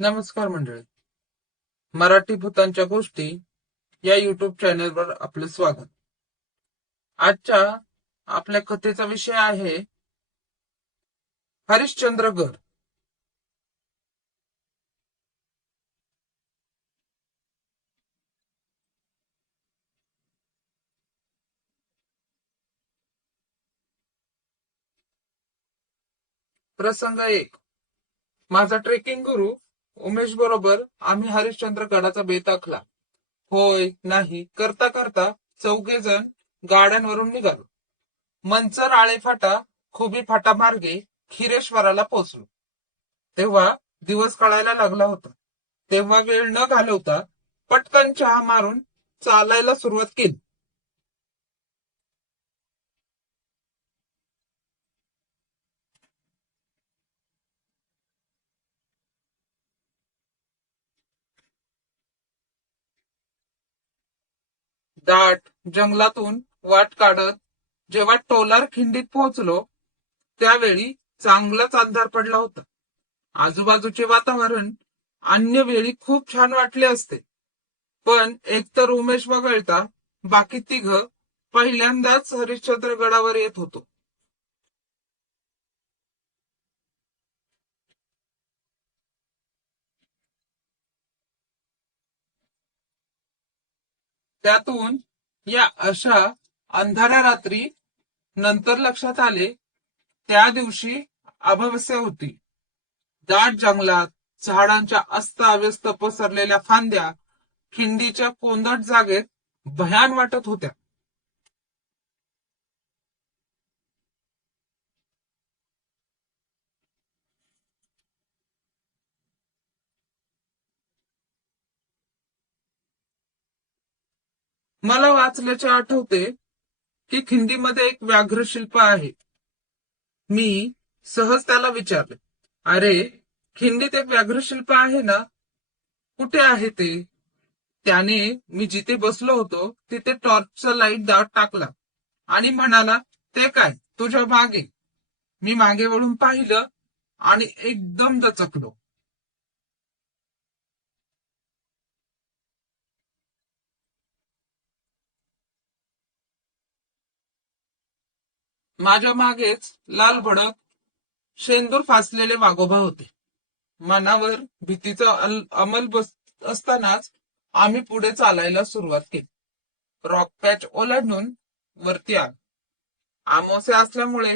नमस्कार मंडळी. मराठी भूतांच्या गोष्टी या युट्यूब चॅनलवर आपलं स्वागत. आजच्या आपल्या कथेचा विषय आहे हरिश्चंद्रगड. प्रसंग 1. माझा ट्रेकिंग गुरु उमेश बरोबर आम्ही हरिश्चंद्रगडाचा बेत आखला. होय नाही करता करता चौघे जण गाड्यांवरून निघालो. मंचर आळेफाटा खुबी फाटा मार्गे खिरेश्वराला पोहोचलो. तेव्हा दिवस कळायला लागला होता. तेव्हा वेळ न घालवता पटकन चहा मारून चालायला सुरुवात केली. दाट जंगलातून वाट काढत जेव्हा टोलार खिंडीत पोहोचलो त्यावेळी चांगलाच अंधार पडला होता. आजूबाजूचे वातावरण अन्य वेळी खूप छान वाटले असते, पण एकतर उमेश वगळता बाकी तिघ पहिल्यांदाच हरिश्चंद्रगडावर येत होतो. त्यातून या अशा अंधाऱ्या रात्री नंतर लक्षात आले त्या दिवशी अमावस्या होती. दाट जंगलात झाडांच्या अस्ताव्यस्त पसरलेल्या फांद्या खिंडीच्या कोंदट जागेत भयान वाटत होत्या. मला वाचल्याचे आठवते की खिंडीमध्ये एक व्याघ्रशिल्प आहे. मी सहज त्याला विचारले, अरे खिंडीत एक व्याघ्रशिल्प आहे ना, कुठे आहे ते? त्याने मी जिथे बसलो होतो तिथे टॉर्चचा लाईट दाट टाकला आणि म्हणाला, ते काय तुझ्या मागे? मी मागे वळून पाहिलं आणि एकदम दचकलो. माझ्या मागेच लाल भडक शेंदूर फासलेले वाघोबा होते. मनावर भीतीचा अंमल बसत असतानाच आम्ही पुढे चालायला सुरुवात केली. रॉक पॅच ओलांडून वरती आलो. अमावास्या असल्यामुळे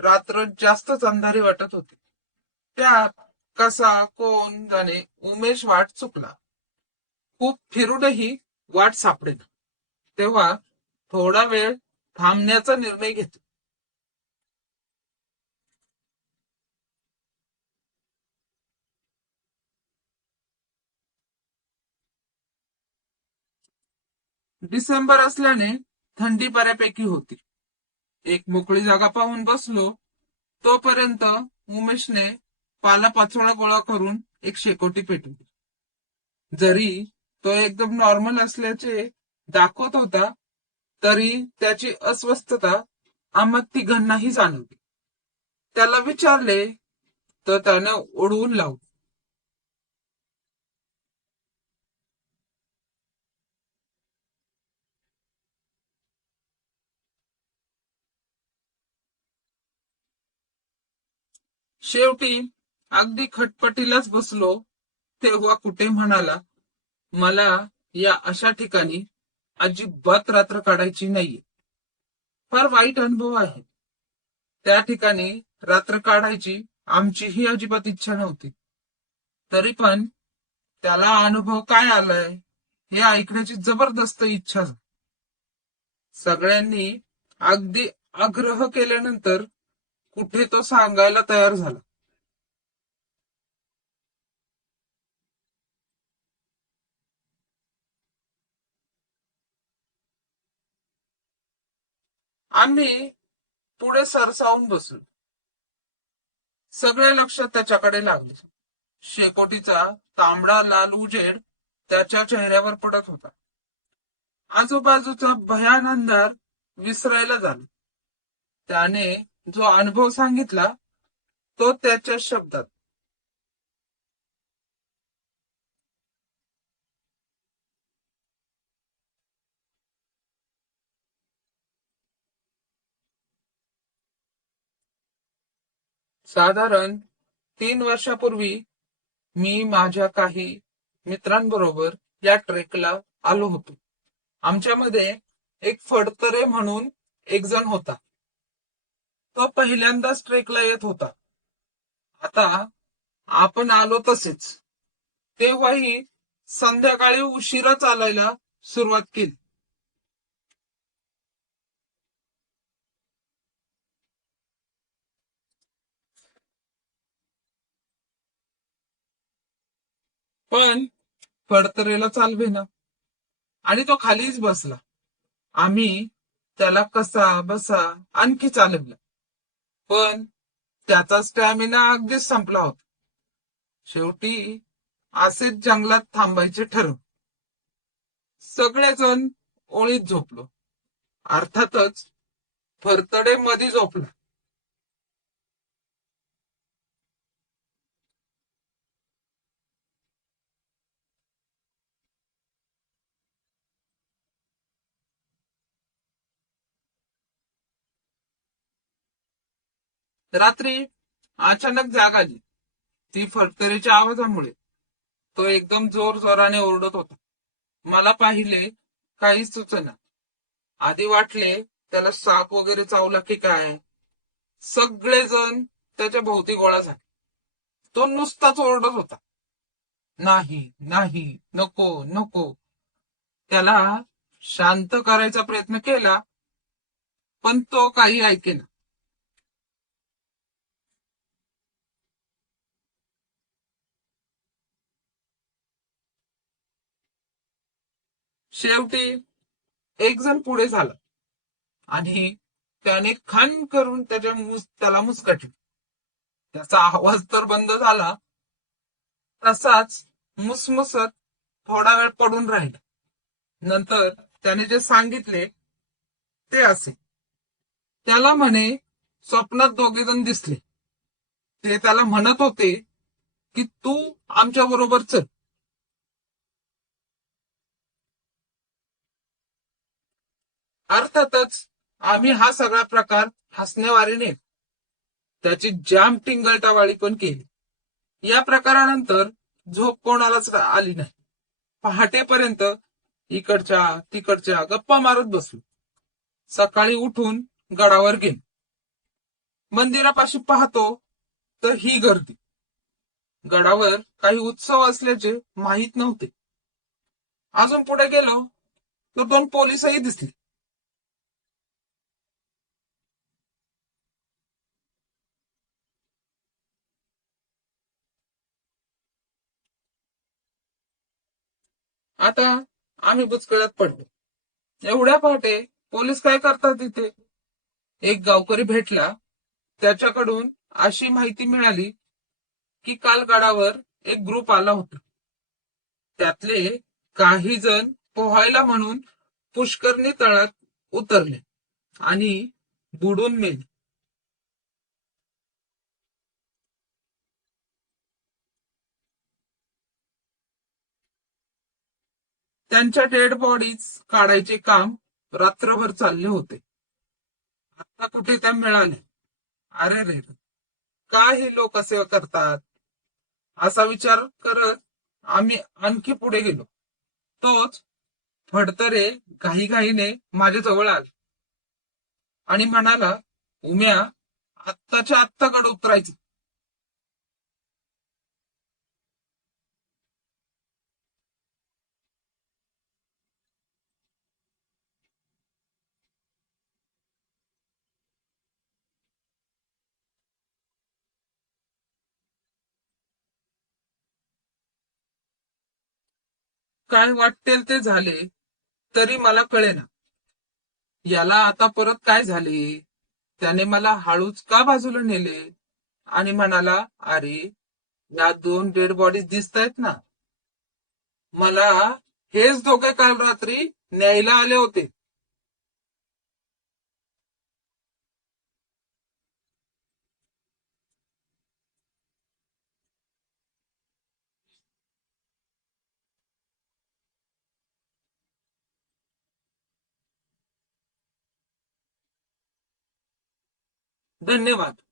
रात्र जास्तच अंधारी वाटत होती. त्यात कसा कोण जाणे उमेश वाट चुकला. खूप फिरूनही वाट सापडेना. तेव्हा थोडा वेळ थांबण्याचा निर्णय घेतला. डिसेंबर असल्याने थंडी बऱ्यापैकी होती. एक मोकळी जागा पाहून बसलो. तोपर्यंत उमेशने पालापाचोळा गोळा करून एक शेकोटी पेटवली. जरी तो एकदम नॉर्मल असल्याचे दाखवत होता, तरी त्याची अस्वस्थता आम्हा तिघांनाही जाणवली. त्याला विचारले तर त्यानं ओढवून लावलं. शेवटी अगदी खटपटीलाच बसलो तेव्हा कुठे म्हणाला, मला या अशा ठिकाणी अजिबात रात्र काढायची नाहीये. फार वाईट अनुभव आहे. त्या ठिकाणी रात्र काढायची आमचीही अजिबात इच्छा नव्हती. तरी पण त्याला अनुभव काय आलाय हे ऐकण्याची जबरदस्त इच्छा झाली. सगळ्यांनी अगदी आग्रह केल्यानंतर कुठे तो सांगायला तयार झाला. आम्ही पुढे सरसावून बसलो. सगळे लक्ष त्याच्याकडे लागले. शेकोटीचा तांबडा लाल उजेड त्याच्या चेहऱ्यावर पडत होता. आजूबाजूचा भयान अंधार विसरायला झाला. त्याने जो अनुभव सांगितला तो त्याच्या शब्दात. साधारण 3 वर्षापूर्वी मी माझ्या काही मित्रांबरोबर या ट्रेकला आलो होतो. आमच्यामध्ये एक फडतरे म्हणून एक जण होता. तो पहिल्यांदाच ट्रेकला येत होता. आता आपण आलो तसेच तेव्हाही संध्याकाळी उशिरा चालायला सुरुवात केली. पण फडतरेला चालवेना आणि तो खालीच बसला. आम्ही त्याला कसा बसा आणखी चालवलं, पण त्याचा स्टॅमिना अगदीच संपला होता. शेवटी असेच जंगलात थांबायचे ठरवले. सगळेजण ओळीत झोपलो. अर्थातच फरतडे मध्ये झोपला. रात्री अचानक जाग आली. ती फरतरेच्या आवाजामुळे. तो एकदम जोर जोराने ओरडत होता. मला पाहिले काही सुचना. आधी वाटले त्याला साप वगैरे चावला की काय. सगळेजण त्याच्या भोवती गोळा झाले. तो नुसताच ओरडत होता, नाही नाही, नको नको. त्याला शांत करायचा प्रयत्न केला, पण तो काही ऐकेना. शेवटी एक जण पुढे झाला आणि त्याने खान करून त्याला मुस्कटली. त्याचा आवाज तर बंद झाला, तसाच मुसमुसत थोडा वेळ पडून राहिला. नंतर त्याने जे सांगितले ते असे, त्याला म्हणे स्वप्नात दोघे जण दिसले. ते त्याला म्हणत होते की तू आमच्या बरोबर चल. अर्थातच आम्ही हा सगळा प्रकार हसण्यावारीने त्याची जाम टिंगलटावाळी पण केली. या प्रकारानंतर झोप कोणालाच आली नाही. पहाटेपर्यंत इकडच्या तिकडच्या गप्पा मारत बसलो. सकाळी उठून गडावर गेलो. मंदिरापाशी पाहतो तर ही गर्दी. गडावर काही उत्सव असल्याचे माहीत नव्हते. अजून पुढे गेलो तर 2 पोलीसही दिसले. आता आम्ही बुचकळ्यात पडलो. एवढ्या पहाटे पोलीस काय करतात तिथे? एक गावकरी भेटला. त्याच्याकडून अशी माहिती मिळाली की काल गडावर एक ग्रुप आला होता. त्यातले काही जण पोहायला म्हणून पुष्करणी तळात उतरले आणि बुडून मेले. त्यांच्या डेड बॉडीज काढायचे काम रात्रभर चालले होते. आता कुठे त्या मिळाले. अरे रे, का हे लोक असे करतात? असा विचार करत आम्ही आणखी पुढे गेलो. तोच फडतरे घाईघाईने माझ्या जवळ आला आणि म्हणाला, उम्या, आत्ताच्या आत्ता गड उतरायचं. काय वाटेल ते झाले, तरी मला कळेना याला आता परत काय झाले. त्याने मला हळूच का बाजूला नेले आणि म्हणाला, अरे, या 2 डेड बॉडीज दिसतायत ना, मला हेच दोघे काल रात्री न्यायला आले होते. धन्यवाद.